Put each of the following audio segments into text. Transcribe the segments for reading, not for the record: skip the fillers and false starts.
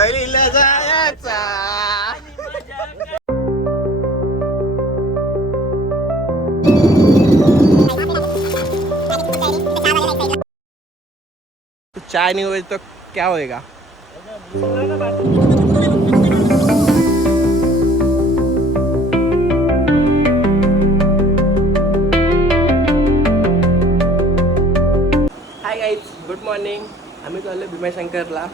सहलीला जायचा. चाय नहीं हुई तो क्या होएगा? Hi guys, good morning. आम्ही चाललो भीमाशंकरला.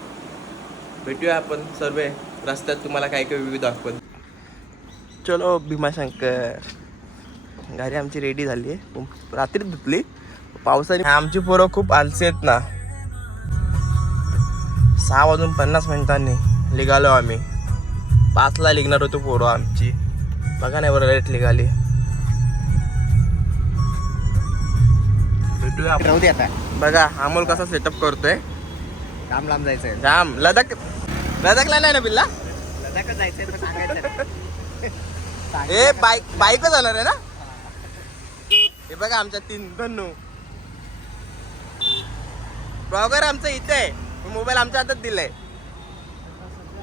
भेटूया आपण सर्व रस्त्यात, तुम्हाला काय काय व्ह्यू दाखवत. चलो भीमाशंकर. गाडी आमची रेडी झाली आहे, रात्री धुतली पावसाने. आमची पोरं खूप आलसी आहेत ना. 6:50 निघालो आम्ही. 5ला निघणार होतो पोरं आमची. बघा नाही बरं लेट निघाली. भेटूया आपण. आता बघा अमोल कसा सेटअप करतोय. लांब लांब जायचंय. जाम लदाखला नाही ना बिल्ला. लडाखच जायचंय तर सांगायचं. ए बाईकच जाणार आहे ना. हे बघा आमच्या 3 धन्नू. ब्लॉगर आमचं इथे आहे, मोबाईल आमच्या हातात दिलाय.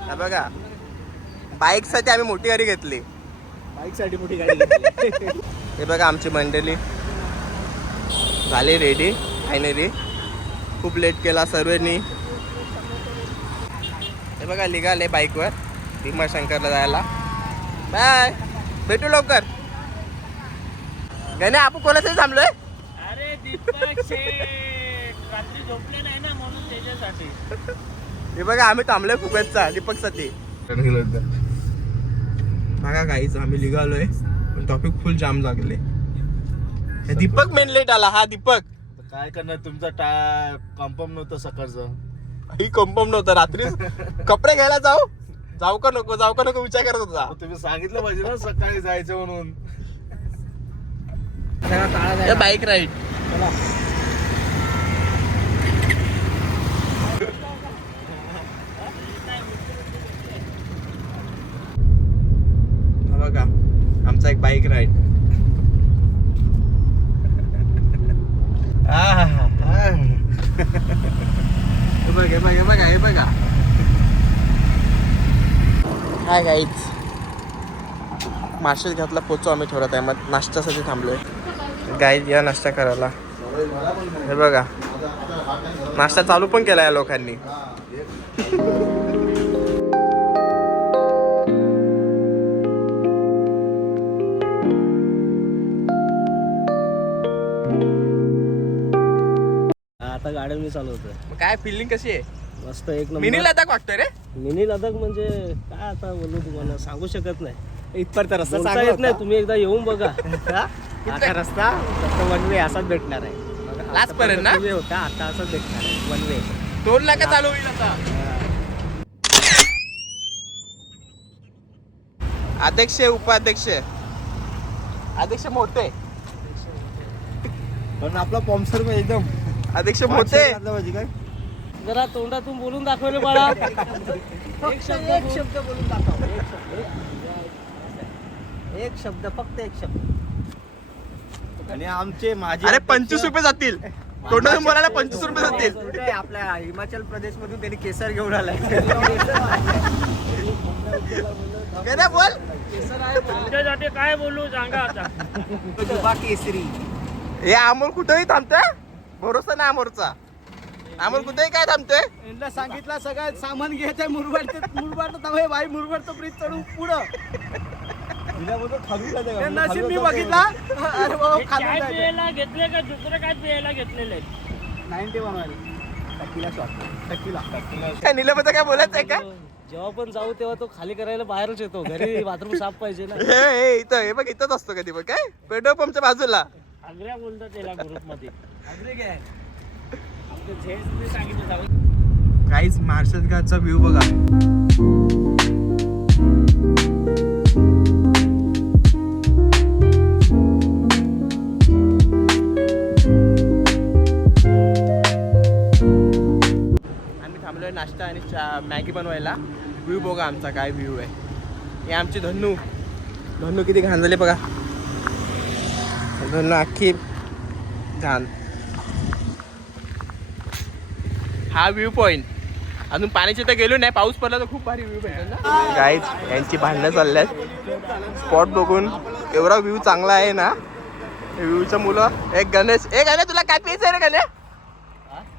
हा बघा, बाईक साठी आम्ही मोठी गाडी घेतली. बाईक साठी मोठी गाडी घेतली. हे बघा आमची मंडळी झाली रेडी फायनली. खूप लेट केला सर्वांनी. हे बघा निघाले बाईकवर भीमाशंकरला जायला. बाय, भेटू लवकर. गणे आपण कोणासाठी थांबलोय? अरे दीपक शेठ रात्री झोपले नाही ना म्हणून त्याच्यासाठी. हे बघा आम्ही थांबलोय फुकटचा दीपकसाठी. बघा काहीच आम्ही निघालोय पण ट्रॉफिक फुल जाम लागले. दीपक मेन लेट आला. हा दीपक काय करणार, तुमचा कन्फर्म नव्हतं सकाळचं. ही कन्फर्म नव्हतं. रात्री कपडे घ्यायला जाऊ का नको विचार करत होता. तुम्ही सांगितलं पाहिजे ना सकाळी जायचं म्हणून. Bike ride. बघा आमचा एक बाईक राईड. हे बघा. हाय गाईज, मार्शल घातला पोचो आम्ही थोडा टाइमात. नाश्त्यासाठी थांबलोय गाईज. या नाश्ता करायला. हे बघा नाश्ता चालू पण केला या लोकांनी. आता गाड्या मी चालवतोय. काय फिलिंग कशी आहे? मस्त एक नंबर. मिनी लदाख वाटतंय रे. मिनी लदाख म्हणजे काय आता बोलू तुम्हाला, सांगू शकत नाही. इथपर्यंत रस्ता बोलता चांगला येत नाही. तुम्ही एकदा येऊन बघा. आता रस्ता फक्त वन वे असाच भेटणार आहे. लास्ट पर्यंत ना? वे होता, आता असंच भेटणार आहे वन वे. 2 लाख चालू होईल आता. अध्यक्ष उपाध्यक्ष अध्यक्ष मोठे. पण आपला पॉम्सर एकदम अध्यक्ष मोठे. काय जरा तोंडातून बोलून दाखवले बाळा. एक शब्द बोलून दाखव. एक शब्द फक्त एक शब्द. आणि आमचे माझे अरे 25 रुपये जातील. तोंडातून बोलायला 25 रुपये जातील. आपल्या हिमाचल प्रदेश मधून त्यांनी केसर घेऊन आलाय. काय बोल. तुमच्यासाठी काय बोलू सांगा आता. दुबा केसरी. हे अमोल कुठेही थांबतोय. भरोसा नाही अमोलचा. अमोल कुठेही काय थांबतोय. यांना सांगितलं सगळं सामान घ्यायचंय. मुरबाड बाई मुरबाडचं ब्रिज चढून पुढं. नशीब मी बघितला. अरे बाबा काय पियायला घेतले का दुसरं काय पियायला घेतलेलं आहे? 91 वाले टक्कीला. काय निलमचं काय बोलायचंय का? जेव्हा पण जाऊ तेव्हा तो खाली करायला बाहेरच येतो. घरी बाथरूम साफ पाहिजे ना. हे इथं हे बघ इथंच असतो कधी बघ. काय पेट्रोल पंपच्या बाजूला. आग्र्या बोलतात त्याला ग्रुप मध्ये. काहीच मार्शल घाटचा व्ह्यू बघा. आम्ही थांबलोय नाश्ता आणि मॅगी बनवायला. व्ह्यू बघा आमचा काय व्ह्यू आहे. हे आमची धन्नू किती घाण झाली बघा. धन्नू अख्खी घाण. हा व्ह्यू पॉइंट अजून पाण्याची तर गेलो नाही, पाऊस पडला तर खूप भारी व्ह्यू भेटेल ना गाईज. यांची भांडणं चालल्यात स्पॉट बघून. एवढा व्ह्यू चांगला आहे ना व्ह्यूचं. मुलं एक गणेश तुला काय प्यायचं आहे रे गणेश?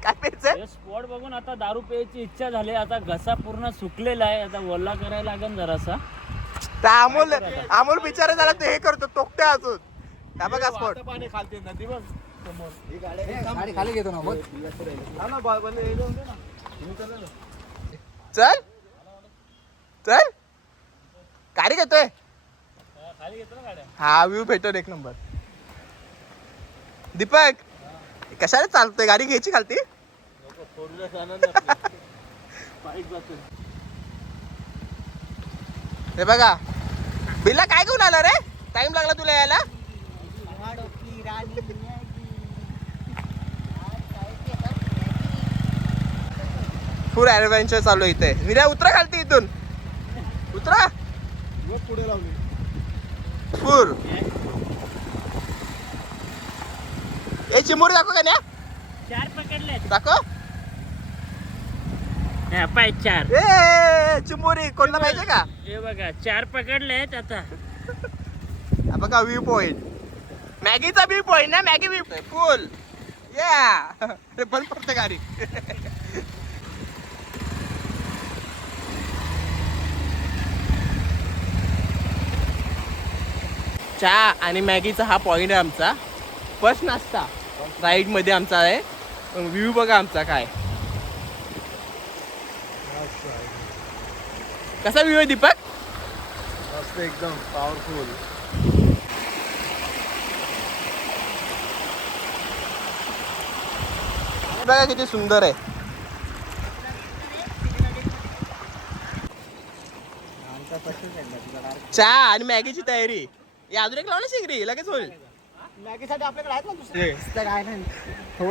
काय प्यायचं? स्पॉट बघून आता दारू प्यायची इच्छा झाली. आता घसा पूर्ण सुकलेला आहे, आता वल्ला करायला लागेल जरासा. त्या अमोल बिचारा झाला ते हे करतो टोकते अजून. त्या बघा स्पॉट. पाणी खालते नदी बघ समोर. ही गाडी खाली घेतो ना मग. चल चल गाडी घेतोय. खाली घेतो ना गाड्या. हा व्ह्यू भेटतो एक नंबर. दीपक कशाला चालतोय? गाडी घ्यायची खालती. हे बघा बिल्ला काय घेऊन आला रे? टाइम लागला तुला यायला. फुल ऍडव्हेंचर चालू आहे इथे. निऱ्या उतरा खालती इथून. उतरा पुढे लावली. फुर ए चिमोरी दाखव का न्या? 4 पकडले. दाखव. पाय 4. ए चिमोरी कोणाला पाहिजे का? हे बघा 4 पकडलेत आता. हा बघा व्ह्यू पॉइंट. मॅगीचा व्ह्यू पॉइंट ना. मॅगी व्ह्यू फुल या बंद पडते गाडी. चहा आणि मॅगीचा हा पॉइंट आहे आमचा. फर्स्ट नाश्ता राईड मध्ये आमचा आहे. व्ह्यू बघा आमचा काय कसा व्ह्यू आहे दीपक? मस्त एकदम पॉवरफुल. बघा किती सुंदर आहे. चहा आणि मॅगीची तयारी. या अजून एक लावलं शिगरी लगेच होईल. मॅगीसाठी आपल्याकडे आहेत ना दुसरे. काय नाही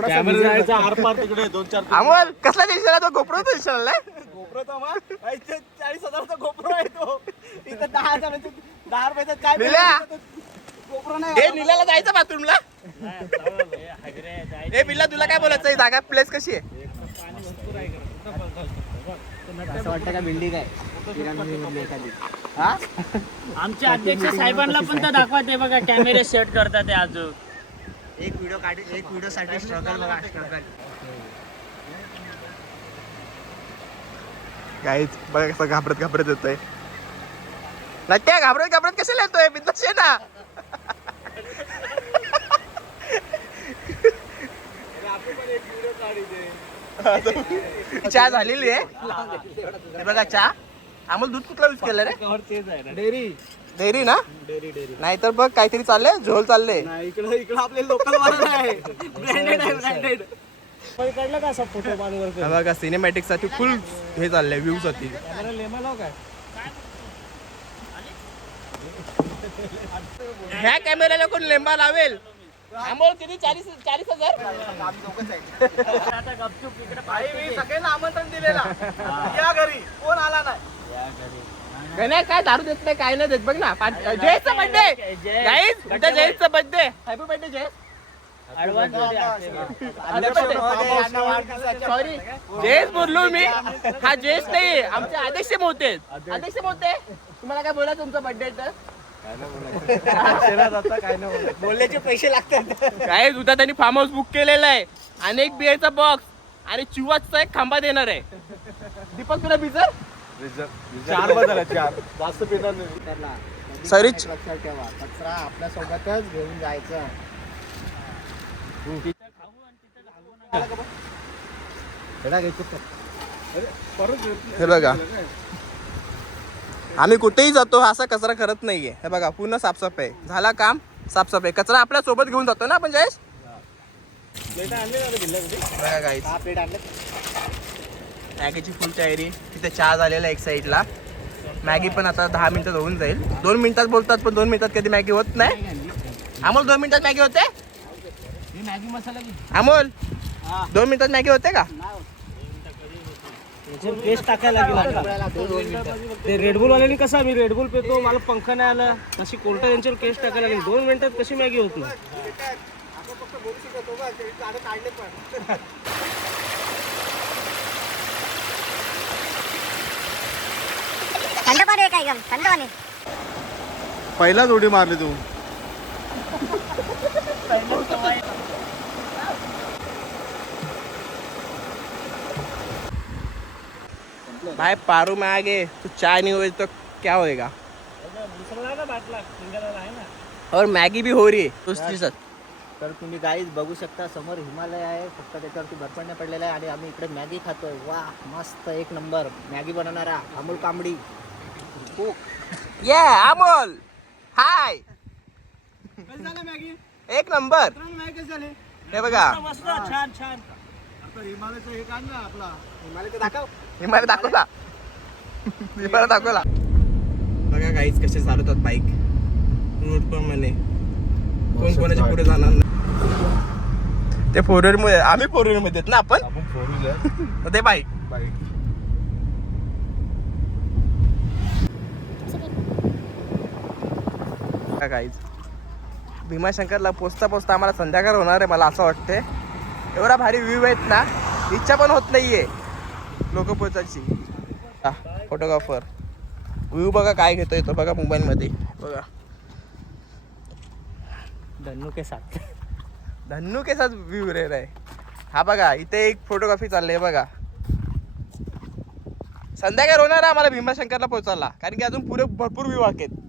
कॅमेरा जायचा आरपार तिकडे 2-4. अमोल कसला टेन्शन तो गोप्रो टेन्शन आलाय. गोप्रो तर मग 40,000चा गोप्रो आहे तो. इथं 10 रुपयाचा काय निल्या. गोप्रो नाही. ए निल्याला जायचं बाथरूमला. ए बिल्ला तुला काय बोलायचं? जागा प्लेस कशी आहे? असं वाटतं का बिल्डिंग आहे एखादी. आमच्या अध्यक्ष साहेबांना पण तर दाखवा. ते बघा कॅमेरे सेट करतात ते अजून. एक व्हिडिओ साठी स्ट्रगल बघा स्ट्रगल. काहीच बघा कसं घाबरत येतोय. नट्या घाबरत कशाला येतोय? बिंदास ये ना. चहा झालेली आहे. हे बघा चहा. अमोल दूध कुठला यूज केलं रे? डेअरी ना. नाहीतर बघ काहीतरी चाललंय. झोल चाललंय. इकडे आपले लोकल वाला आहे. ब्रँडेड आहे ब्रँडेड. काढला का असा फोटो बांधवर? हा बघा सिनेमॅटिक साठी फुल हे चाललंय व्ह्यू साठी. ह्या कॅमेऱ्याला कोण लेंबा लावेल? अमोल किती 40,000. आता गपचूप इकडे मी सगळ्यांना आमंत्रण दिलेला या घरी. कोण आला नाही. गणेश काय दारू देत नाही काय नाही देत. बघ ना जयेशचा बर्थडे गाईज. उद्या जयेशचा birthday. Happy birthday Jayesh. Sorry Jayesh बोललो मी. हा जयेश नाही आमचे अध्यक्ष मोठे. अध्यक्ष मोठे तुम्हाला काय बोला तुमचा बर्थडे तर बोलण्याचे पैसे लागतात. काय उद्या त्यांनी फार्म हाऊस बुक केलेला आहे आणि एक बिअरचा बॉक्स आणि चिवाचा एक खांबा देणार आहे. दीपक तुला बिजर 4 बदल 4 जास्त पिणार नाही. सरीच लक्षात ठेवा कचरा आपल्या सोबतच घेऊन जायचं. हे बघा आम्ही कुठेही जातो असा कचरा करत नाहीये. हे बघा पूर्ण साफसफाई झाला. काम साफसफाई. कचरा आपल्या सोबत घेऊन जातो ना आपण जयेश. बघा गाईस मॅगीची फुल तयारी. तिथे चहा झालेला एक साईडला. मॅगी पण आता 10 मिनिटात होऊन जाईल. 2 मिनिटात बोलतात पण 2 मिनिटात कधी मॅगी होत नाही. अमोल 2 मिनिटात मॅगी होते? मॅगी मसाला अमोल 2 मिनिटात मॅगी होते का? टेस्ट टाकायला लागेल. ते रेडबुल वाल्यानी कसा मी रेडबुल पेतो मला पंखा नाही आला तशी कोणता यांच्यावर केस टाकायला लागेल. 2 मिनिटात कशी मॅगी होत नाही. थंड पाणी आहे का एकदम थंड पाणी. पहिलाच उडी मारली तू. भाई पारू में आगे तो चाय नहीं हुई तो क्या होएगा. और मैगी भी हो रही है उसके साथ. तर तुम्ही गाईज बघू शकता समोर हिमालय आहे, फक्त त्याच्यावरती बर्फ नाही पडलेला आहे आणि आम्ही इकडे मॅगी खातोय. वा मस्त एक नंबर मॅगी बनवणारा अमोल कांबडी. ये अमोल हाय. कशी झाली मॅगी? एक नंबर. मॅगी कशी झाली? हे बघा मस्त छान छान. आता हिमालयचं हे काढ ना आपला. हिमालय दाखव. हिमालय दाखवला. हिमालय दाखवला. बघा गाईज कसे चालवतात बाईक रोड पर म्हणे. कोण कोणाच्या पुढे जाणार नाही. ते फोर व्हीलर मध्ये आम्ही फोर व्हीलर मध्ये आहेत ना आपण. फोर व्हीलर ते बाईक. गाईज भीमाशंकरला पोचता पोचता आम्हाला संध्याकाळ होणार आहे मला असं वाटतंय. एवढा भारी व्ह्यू आहेत ना इच्छा पण होत नाहीये लोक पोचायची. फोटोग्राफर व्ह्यू बघा काय घेतोय तो बघा मोबाईल मध्ये बघा. धन्नू के साथ धन्नू के साथ व्ह्यू रे रे. हा बघा इथे एक फोटोग्राफी चालली आहे बघा. संध्याकाळ होणार आहे आम्हाला भीमाशंकरला पोहोचायला कारण की अजून पुरे भरपूर व्ह्यू आहेत.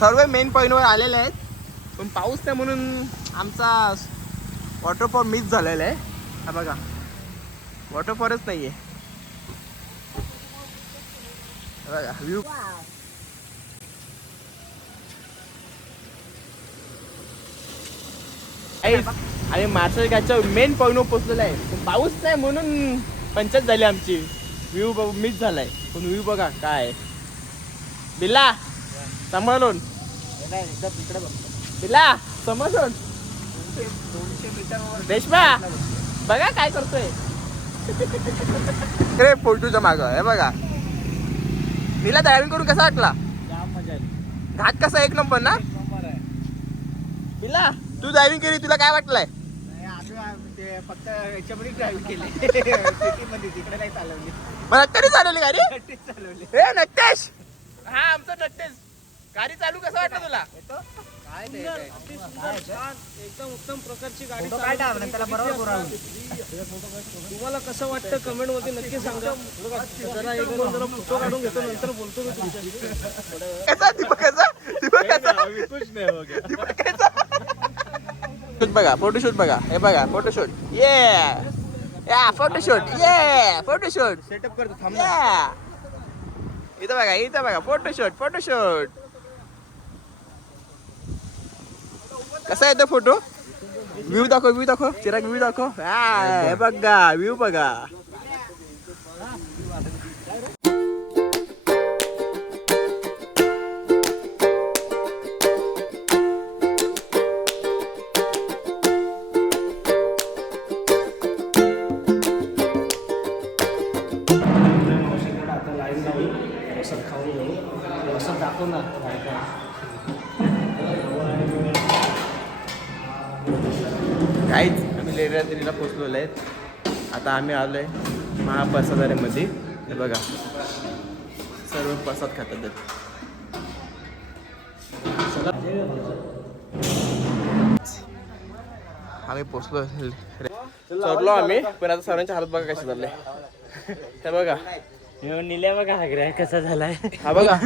सर्व मेन पॉईंटवर आलेले आहेत पण पाऊस नाही म्हणून आमचा वॉटरफॉल मिस झालेला आहे. हा बघा वॉटरफॉलच नाही आहे. बघा व्ह्यू. आणि मार्शल मेन पॉईंटवर पोहोचलेला आहे पण पाऊस नाही म्हणून पंचायत झाली आमची. व्ह्यू मिस झालाय पण व्ह्यू बघा काय. बिल्ला समोरून बिल्ला समोरून रेशमा बघा काय करतोय. अरे फोटोच्या माग आहे बघा. नीला ड्रायव्हिंग करून कसा वाटला. घाट कसा एक नंबर ना. बिल्ला तू ड्रायव्हिंग केली तुला काय वाटलंय. फक्त याच्यामध्ये ड्राईव्ह केली सिटीमध्ये तिकडे नाही चालवली. मला तरी चालवली गाडी. चालवली. हे नट्टेश हा आमचा नट्टेश गाडी चालू कसं वाटलं तुला. काय ते छान एकदम उत्तम प्रकारची गाडी काय टाकलं त्याला बरोबर बोलावं. तुम्हाला कसं वाटतं कमेंट मध्ये नक्की सांगा. जरा एक दोन जरा फोटो काढून घेतो नंतर बोलतो मी तुमच्याशी. कसा दीपक कसा दीपक कसा दीपक कसा. शूट बघा फोटोशूट बघा हे बघा फोटोशूट. ये या फोटोशूट ये फोटोशूट सेटअप करतो थांब. या इथं बघा फोटोशूट फोटोशूट. कसा येतो फोटो. व्ह्यू दाखव चिराग व्ह्यू दाखव. हे बघा व्ह्यू बघा. आता लाईन लावून रसद खाऊन घेऊ. रसद दाखव ना. काहीच आम्ही लेरात्रीला पोचलेलो आहेत. आता आम्ही आलो आहे महाप्रसादामध्ये. हे बघा सर्व प्रसाद खातात. आम्ही पोचलो चढलो आम्ही पण आता सर्वांची हालत बघा कशी चालले. हे बघा निल्या बघा हा कसा झालाय. हा बघा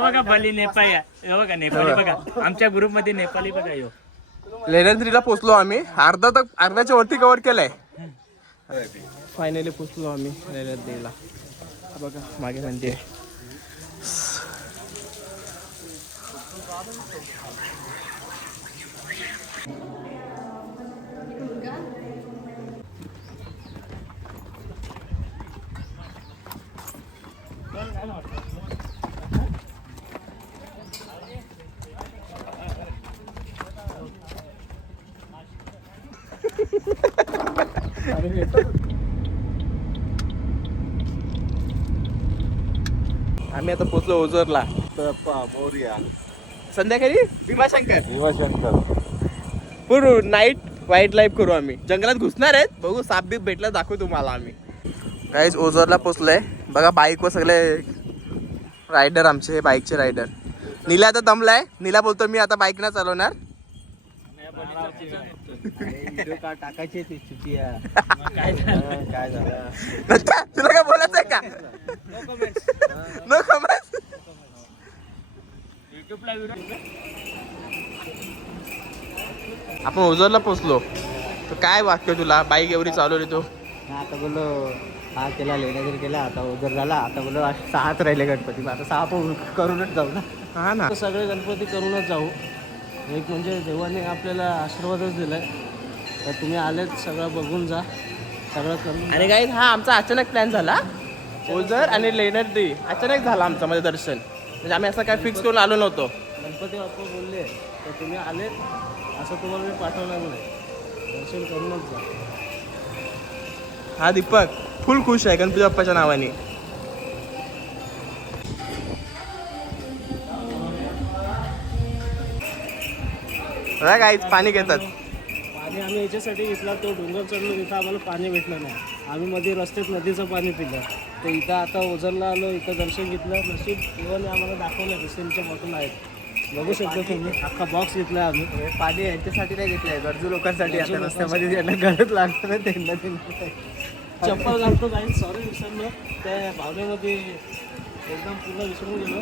बघा बली नेपाळी बघा नेपाळी बघा आमच्या ग्रुप मध्ये नेपाळी बघा यो. लेण्यांद्रीला पोचलो आम्ही. अर्ध्याच्या वरती कव्हर केलंय. फायनली पोचलो आम्ही लेण्यांद्रीला. बघा मागे मंदिर. आम्ही आता पोचलो ओझरला. संध्याकाळी भीमाशंकर पूर्ण नाईट वाईल्ड लाईफ करू आम्ही. जंगलात घुसणार आहेत, बघू साप बीप भेटला दाखवू तुम्हाला आम्ही. काहीच ओझरला पोचलोय बघा. बाईकवर सगळे रायडर आमचे, हे बाईकचे रायडर. नीला आता दमलाय. नीला बोलतो मी आता बाईक ना चालवणार. टाकायची ती चुतिया. काय झालं? अच्छा, तुला काय बोलायचंय का? No comment. आपण ओझरला पोचलो. तर काय वाक्य तुला, बाईक एवढी चालवली तू? आता बोललो हा केला लेण्यागिरी केला, आता उदर झाला. आता बोललो 6 राहिले गणपती, मग आता 6 करूनच जाऊ ना. हा ना. सगळे गणपती करूनच जाऊ. एक म्हणजे देवाने आपल्याला आशीर्वादच दिलाय. तर तुम्ही आलेत, सगळं बघून जा, सगळं करून. आणि काही हा आमचा अचानक प्लॅन झाला. ओझर आणि लेणरदी अचानक झाला आमचं मध्ये दर्शन. म्हणजे आम्ही असं काय फिक्स करून आलो नव्हतो. गणपती बाप्पा बोलले तर तुम्ही आलेत, असं तुम्हाला मी पाठवणार नाही. दर्शन करूनच जा. हा दीपक फुल खुश आहे गणपती बाप्पाच्या नावाने. काहीच पाणी घेतात. पाणी आम्ही याच्यासाठी घेतला, तो डोंगर चढलो तिथं आम्हाला पाणी भेटलं नाही. आम्ही मध्ये रस्त्यात नदीचं पाणी पिलं. तर इथं आता ओझरला आलो, इथं दर्शन घेतलं. नशीब देवाने आम्हाला दाखवलं बिस्लरीच्या बॉटल आहेत, बघू शकतो तुम्ही. अख्खा बॉक्स घेतला आम्ही. हे पाणी यांच्यासाठी नाही घेतलंय, गरजू लोकांसाठी. आता रस्त्यामध्ये ज्यांना गरज लागतं ना त्यांना चप्पल घालतो काही, सॉरी विसरलो. त्या भावनेमध्ये एकदम पूर्ण विसरून गेलो.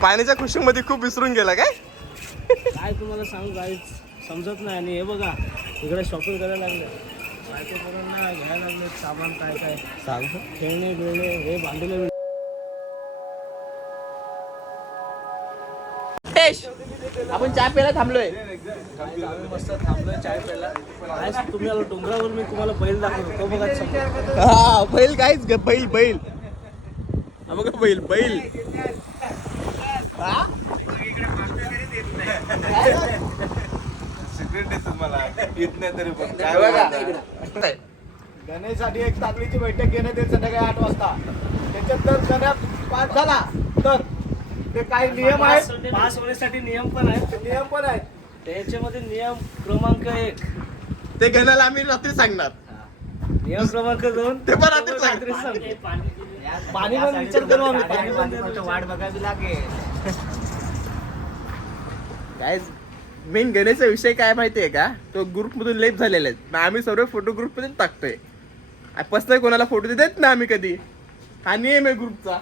पाण्याच्या खुशीमध्ये खूप विसरून गेला काय? काय तुम्हाला सांगू काहीच समजत नाही. आणि हे बघा इकडे शॉपिंग करायला लागले, बायकोपोरांना घ्यायला लागले सामान, काय काय सांग. खेळणे बिळणे हे भांडीले. आपण चहा प्यायला थांबलोय. मस्त थांबलोय चाय प्यायला. आज तुम्ही आलो डोंगरावर, मी तुम्हाला बैल दाखवतो, तो बघा समोर. हा बैल काहीच बैल बैल हा बघा बैल बैल. गणेशसाठी एक तातडीची बैठक घेण्यात येईल संध्याकाळी 8 वाजता. त्याच्यात जर गण्या पास झाला तर ते काही नियम आहेत, पास होण्यासाठी नियम पण आहेत. नियम पण आहेत. त्याच्यामध्ये नियम क्रमांक 1, ते गणाला आम्ही रात्री सांगणार. नियम क्रमांक 2 ते पण रात्री रात्री सांगतो. पाणी पण विचार करू आम्ही, पाणी पण देतो. वाट बघावी लागेल. काय मेन गणेशचा विषय काय माहितीये का? तो ग्रुप मधून लेप झालेला आहे. मग आम्ही सर्व फोटो ग्रुप मध्ये टाकतोय. पर्सनल कोणाला फोटो देत ना आम्ही कधी. हा नियम आहे ग्रुपचा.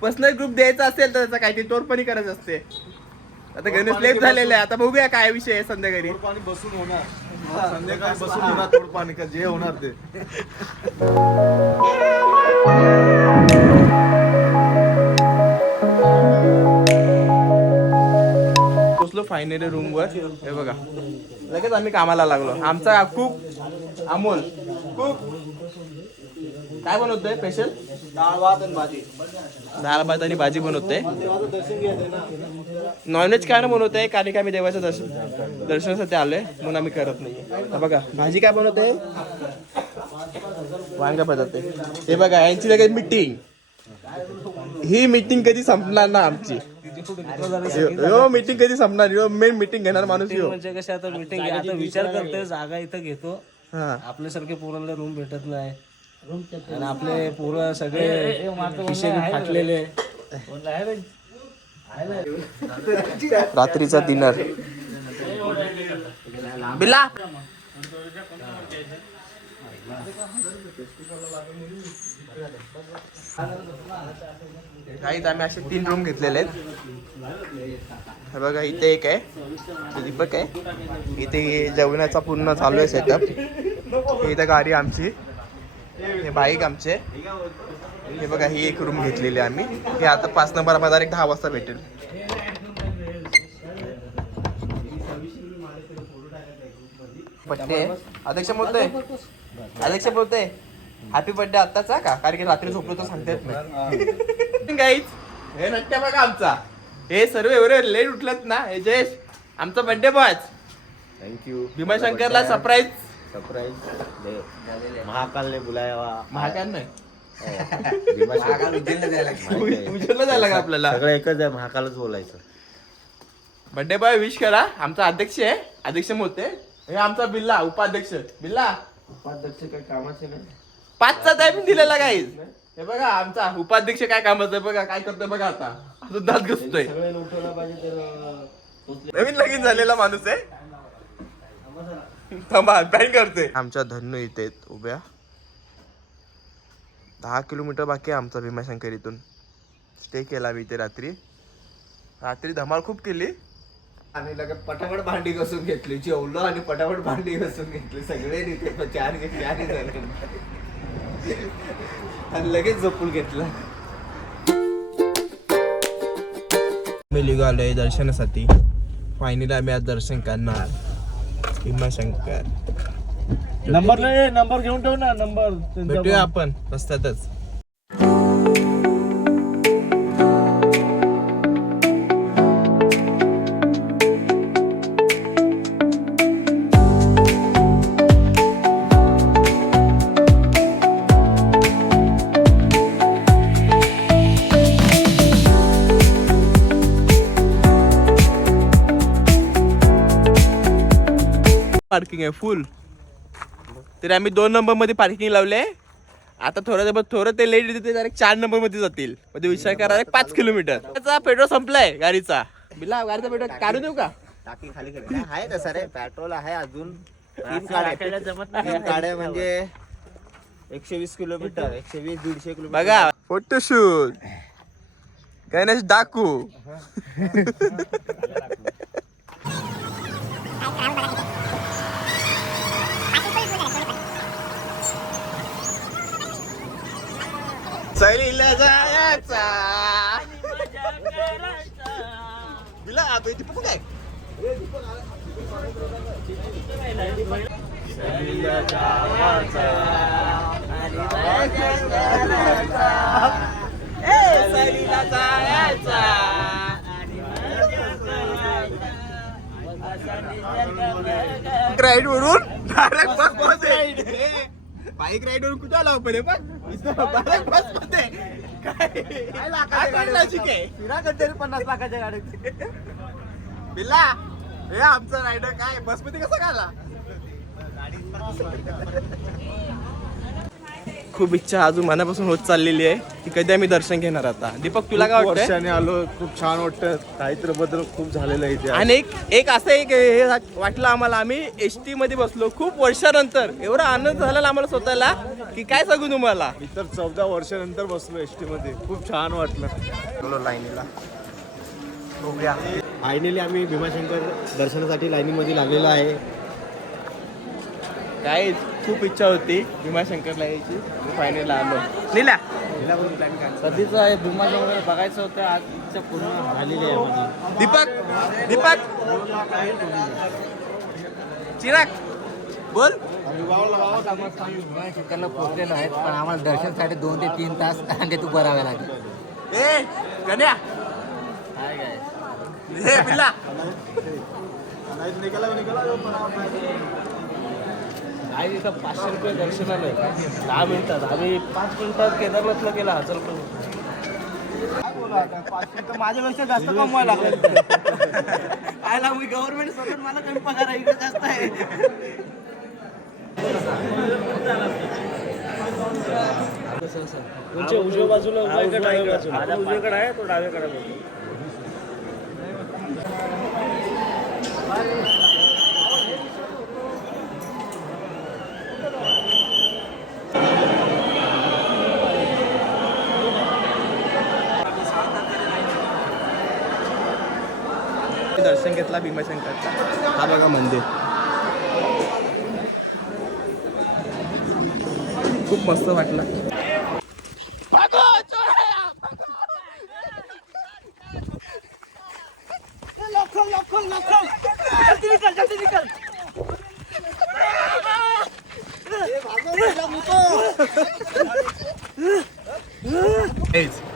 पर्सनल ग्रुप द्यायचा असेल तर त्याचा काहीतरी तोडपणी करायचं असते. आता गणेश लेप झालेला आहे. आता बघूया काय विषय आहे संध्याकाळी. पाणी बसून होणार, संध्याकाळी बसून होणार थोडं पाणी का जे होणार ते. पोचलो फायनली रूम वर. हे बघा लगेच आम्ही कामाला लागलो. आमचा कुक अमोल कुक काय बनवतोय स्पेशल? डाळ भात आणि भाजी. डाळ भात आणि भाजी बनवतोय. नॉनव्हेज काय बनवतोय? कारण की आम्ही देवाचं दर्शनासाठी आलोय म्हणून आम्ही करत नाही. बघा भाजी काय बनवतोय? वांगा बनवते. हे बघा यांची लगेच मीटिंग. ही मीटिंग कधी संपणार ना आमची. मीटिंग कधी संपणार? मेन मीटिंग घेणार माणूस यो. म्हणजे कसे आता मीटिंग आता विचार करतोय, जागा इथं घेतो. हा आपल्यासारखे पोरांना रूम भेटत नाही. आणि आपले पोरं सगळे खिशे फाटलेले. रात्रीचा डिनर बिल्ला. काहीच आम्ही असे 3 रूम घेतलेले आहेत. हे बघा इथे एक आहे, दीपक आहे. इथे जेवणाचा पूर्ण चालू आहे सेटअप. इथे गाडी आमची, हे बाईक आमचे. हे बघा ही एक रूम घेतलेली आहे आम्ही. हे आता 5 नंबर बाजार 10 वाजता भेटेल. पट्टे अध्यक्ष बोलतोय, अध्यक्ष बोलतोय हॅपी बर्थडे आत्ताचा का? कारण की रात्री झोपलो तर सांगता येत नाही. गाईज हे नट्या बघा आमचा. हे सर्व एवढे लेट उठलत ना. हे जयेश आमचा बर्थडे बॉय. थँक्यू. भीमाशंकरला सरप्राईज सरप्राईज महाकालने बुलाया हुआ महाकाल नाही भीमाशंकर उचललं झालं का आपल्याला सगळं एकच आहे महाकालच बोलायचं. बर्थडे बॉय विश करा. आमचा अध्यक्ष आहे, अध्यक्ष मोठे. हे आमचा बिल्ला उपाध्यक्ष. बिल्ला उपाध्यक्ष काही कामाचे नाही. 5चा टाइम दिलेला गाईज. हे बघा आमचा उपाध्यक्ष काय कामाचं आहे बघा, काय करतोय बघा आता. अजून दात घुसतोय. सगळ्यांना उठवला पाहिजे तर नवीन लगीन झालेला माणूस आहे. थांबा बॅन करते. आमच्या धन्नू इथे उभ्या. 10 किलोमीटर बाकी आहे आमचा भीमाशंकर इथून. स्टे केला मी इथे रात्री धमाल खूप केली. आणि लगेच पटापट भांडी घासून घेतली, जेवलो आणि पटापट भांडी घासून घेतली सगळे तिथे चार झाले आणि लगेच झोपून घेतलं. मी निघालोय दर्शनासाठी. फायनली आम्ही आज दर्शन करणार भीमाशंकर. नंबर नाही, नंबर घेऊन ठेव ना. नंबर भेटूया आपण रस्त्यातच. पार्किंग आहे फुल. तरी आम्ही 2 नंबर मध्ये पार्किंग लावले. आता थोडं ते लेट देते, डायरेक्ट 4 नंबर मध्ये जातील. म्हणजे विचार करा 5 किलोमीटर. त्याचा पेट्रोल संपलाय गाडीचा. बिला गाडीचा पेट्रोल काढून देऊ का? टाकी खाली केली आहे तसं रे. पेट्रोल आहे अजून 3 गाड्या म्हणजे 120 किलोमीटर 120-150 किलोमीटर. बघा फोटोशूट गणेश डाकू. सहलीला जायचा बिला अबे दीपक काय सहलीला जायचा सहलीला जायचा राईड वरून डायरेक्ट बस मध्ये. बाईक राईड वरून कुठे आला पहिले पण डायरेक्ट बस मध्ये. काय लॉजिक आहे? 50 लाखाच्या गाडीत बिल्ला हे आमचा रायडर काय बस मध्ये कसा आला? खूप इच्छा अजून मनापासून होत चाललेली आहे की कधी आम्ही दर्शन घेणार. आता दीपक तुला काय वाटतं? वर्षाने आलो, खूप छान वाटतं. काहीतरी बदल खूप झालेला आहे इथे. आणि एक असं एक हे वाटलं आम्हाला. आम्ही एसटी मध्ये बसलो खूप वर्षानंतर. एवढा आनंद झाला आम्हाला स्वतःला की काय सांगू तुम्हाला. इतर 14 वर्षानंतर बसलो एसटी मध्ये. खूप छान वाटलं. लाईनीला फायनली आम्ही भीमाशंकर दर्शनासाठी लाईनीमध्ये लागलेलो आहे. काय खूप इच्छा होती भीमाशंकरला यायची. फायनल आलो. नीला कधीच आहे भीमाशंकर बघायचं होतं. आज इच्छा पूर्ण झालेली आहे माझी. दीपक चिराग बोल. भीमाशंकरला पोहोचलेलो आहेत पण आम्हाला दर्शनसाठी 2 ते 3 तास कांदे तू भरावे लागेल. ए गण्या हे बिल्ला आज इथं 500 रुपये दर्शनाला आहे. 10 मिनिटात आम्ही 5 मिनिटात केदारनाथला गेला 1000 रुपये. माझ्यापेक्षा जास्त कमवायला लागलं. आयला मी गव्हर्नमेंट सोबत मला कमी पगार आहे, इकडे जास्त आहे. तुमच्या उजव्या बाजूला उभा आहे का डाव्या बाजूला? उजव्याकडे आहे, तो डाव्याकडे बघतो. दर्शन घेतला भीमाशंकरचा. हा बघा मंदिर खूप मस्त वाटलं.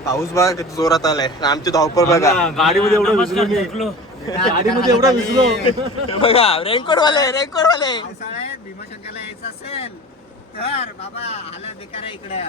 पाऊस बघा किती जोरात आलाय. आमची धावपळ बघा. गाडीमध्ये एवढं विसरू मी. गाडीमध्ये एवढा विसरू. बघा रेनकोट वाले भीमाशंकरला यायचं असेल तर बाबा आला बेकार आहे इकडे.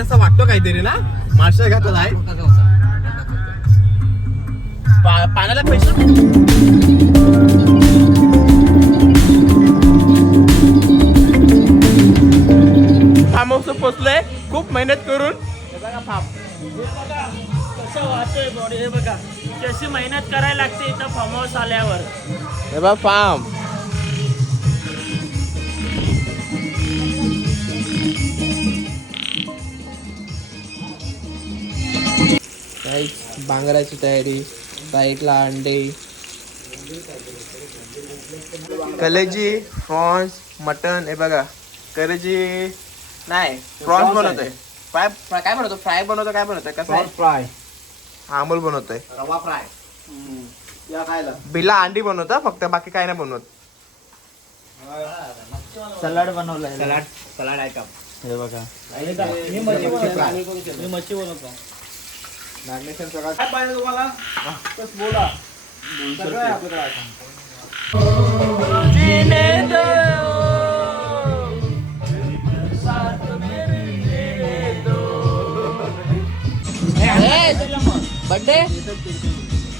असं वाटतो काहीतरी ना मार्शल घातलं आहे पाण्याला पैसे फार्म हाऊस पोचलोय खूप मेहनत करून. कसं वाटतोय बॉडी हे बघा कशी मेहनत करायला लागते इथं फार्म हाऊस आल्यावर. हे बघ फार्म बांगराची तयारी साईडला अंडे कलेजी प्रॉन्स मटन. हे बघा कलेजी नाही प्रॉन्स बनवतोय फ्राय काय बनवतो फ्राय बनवतो काय बनवतोय कसं फ्राय आमूल बनवतोय रवा फ्राय या खायला. बिला अंडी बनवतो फक्त बाकी काय नाही बनवत. सलाड बनवलंय. सलाड आहे का हे बघा मी मच्छी बनवतो. मॅग्नेशियम सगळं काय पाहिजे तुम्हाला बस बोला सगळं आहे आपल्याकडे आहे. बर्थडे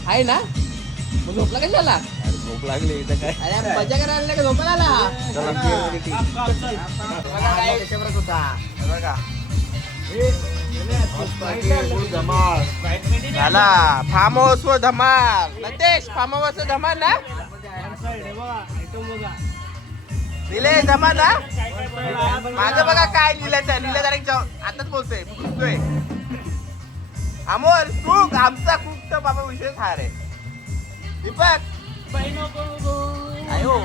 आहे ना मग झोपला काय झाला झोप लागली इथं काय अरे मजा करायला का झोपायला आला त्याच्यावरच होता. बघा धमाल झाला फार्म हाऊस व धमाल नतेश फार्म हाऊस धमाल ना निलेश धमाल ना माझं बघा काय निलेश निलेश आताच बोलतोय खुपतोय अमोल कुक आमचा कुक तर बाबा विशेष हार आहे. दीपक आयो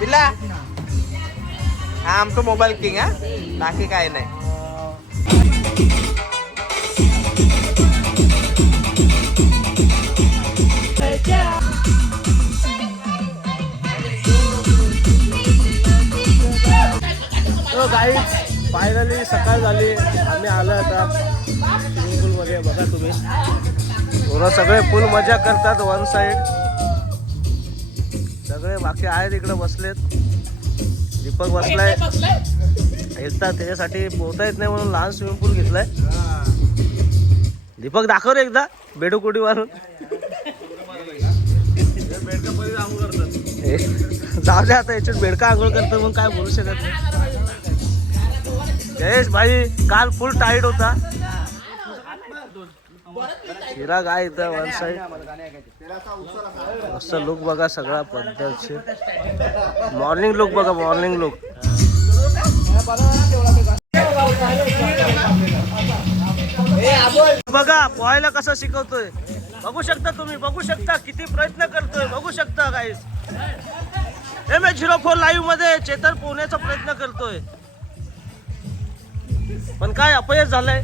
बिल्ला हा आमचं मोबाईल किंग हा बाकी काय नाही. फायनली सकाळ झाली आम्ही आलो आता स्विमिंग पूलमध्ये. बघा तुम्ही पोरं सगळे फुल मजा करतात वन साईड. सगळे बाकी आहेत इकडे बसलेत. दीपक बसलाय येतात त्याच्यासाठी पोहता येत नाही म्हणून लहान स्विमिंग पूल घेतलाय. दीपक दाखव रे एकदा बेडूकुडी मारून. जाऊ दे आता याच्यात बेडका आंघोळ करतो मग काय बोलू शकत नाही. जयेश भाई काल फुल टाईट होता. हिरा गाय इथं वन साईड. मस्त लुक बघा सगळा पद्धतशीर. मॉर्निंग लुक बघा मॉर्निंग लुक. बघा पोहायला कसं शिकवतोय बघू शकता तुम्ही. बघू शकता किती प्रयत्न करतोय बघू शकता गाईस. MH04 लाईव्ह मध्ये चेतन पोहण्याचा प्रयत्न करतोय पण काय अपयश झालंय.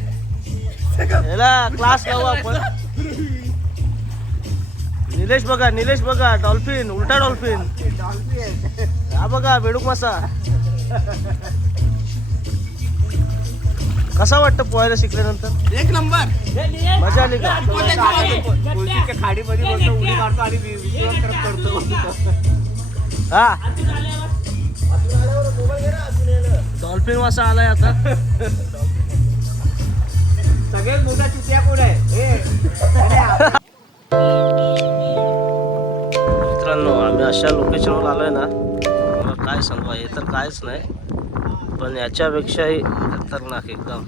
याला क्लास लावू आपण. निलेश बघा डॉल्फिन उलटा डॉल्फिन. हा बघा बेडूक मासा. कसा वाटतं पोहायला शिकल्यानंतर. एक नंबर मजा आली का. खाडीमध्ये बसतो उडी मारतो आणि विश्वास करतो. हा डॉल्फिन मासा आलाय आता. सगळ्यात मोठा चित्या कोण आहे. मित्रांनो आम्ही अशा लोकेशनवर आलोय ना मला काय सांगू हे तर कायच नाही पण याच्यापेक्षाही खतरनाक एकदम.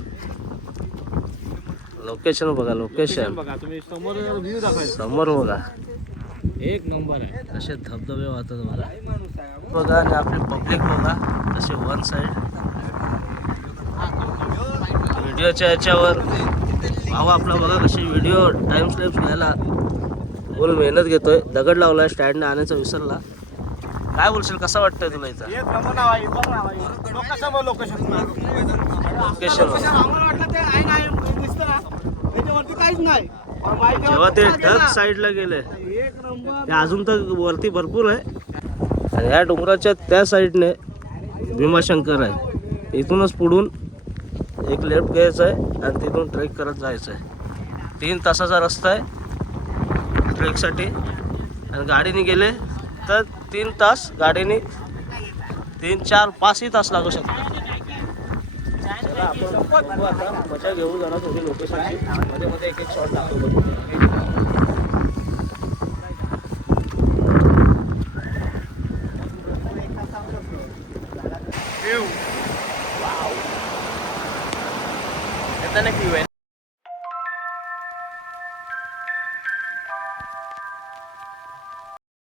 लोकेशन बघा लोकेशन बघा तुम्ही समोर व्ह्यू दाखवायचा. समोर बघा एक नंबर आहे. असे धबधबे वाहतात बघा बघा आणि आपली पब्लिक बघा तसे वन साईड व्हिडिओच्या याच्यावर भाऊ आपला बघा कशी व्हिडिओ टाइम स्लॅप्स घ्यायला फुल मेहनत घेतोय. दगड लावलाय स्टँडने आणायचा विसरला. काय बोलशील कसं वाटतंय तुला इथं एक नंबर नाव आहे, बघ नाव आहे. लोकेशन लोकेशन आम्हाला वाटलं ते आहे नाही दिसतं ना, त्याच्यावरती काहीच नाही. पण माहिती जेव्हा ते होतं ढग साईडला गेले एक नंबर. ते अजून तर वरती भरपूर आहे आणि या डोंगराच्या त्या साईडने भीमाशंकर आहे. इथूनच पुढून एक लेफ्ट घ्यायचं आहे आणि तिथून ट्रेक करत जायचं आहे. 3 तासाचा रस्ता आहे ट्रेकसाठी आणि गाडीने गेले तर 3 तास, गाडीने 3, 4, 5ही तास लागू शकतात. चला आपण बघू आता, मजा घेऊ जरा थोडी लोकेशनची. मध्ये मध्ये एक शॉट दाखवतो. येताना की